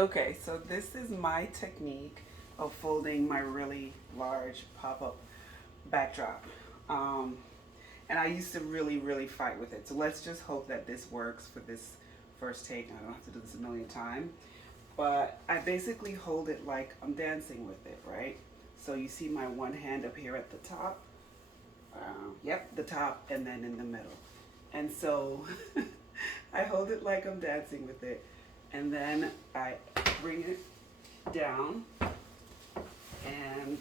Okay, so this is my technique of folding my really large pop-up backdrop. Um, and I used to really fight with it. So let's just hope that this works for this first take. I don't have to do this a million times. But I basically hold it like I'm dancing with it, right? So you see my one hand up here at the top. Yep, the top, and then in the middle. And so I hold it like I'm dancing with it. And then I bring it down and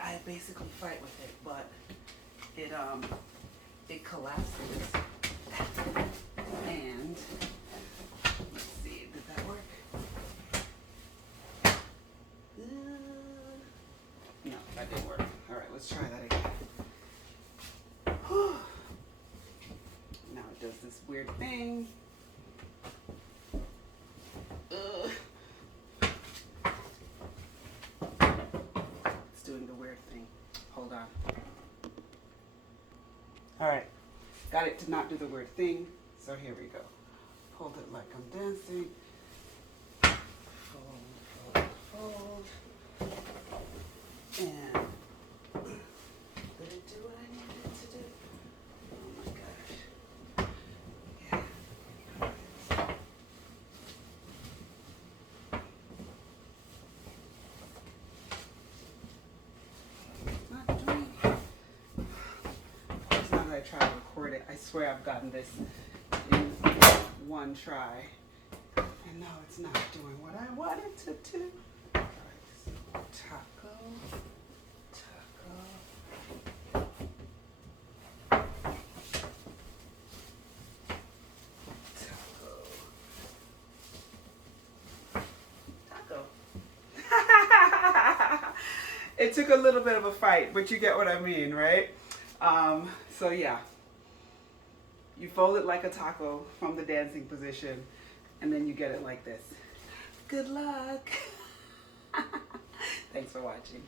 I basically fight with it, but it collapses. And let's see, did that work? No, that didn't work. All right, let's try that again. Now it does this weird thing. It's doing the weird thing. Hold on. All right, got it to not do the weird thing. So here we go. Hold it like I'm dancing. Fold, fold, fold. And did it do what I needed it to do? Oh my gosh. Yeah. It's not doing it. As long as I try to record it, I swear I've gotten this in one try. And no, it's not doing what I wanted to do. All right, so taco. It took a little bit of a fight, but you get what I mean, right? So yeah, you fold it like a taco from the dancing position, and then you get it like this. Good luck. Thanks for watching.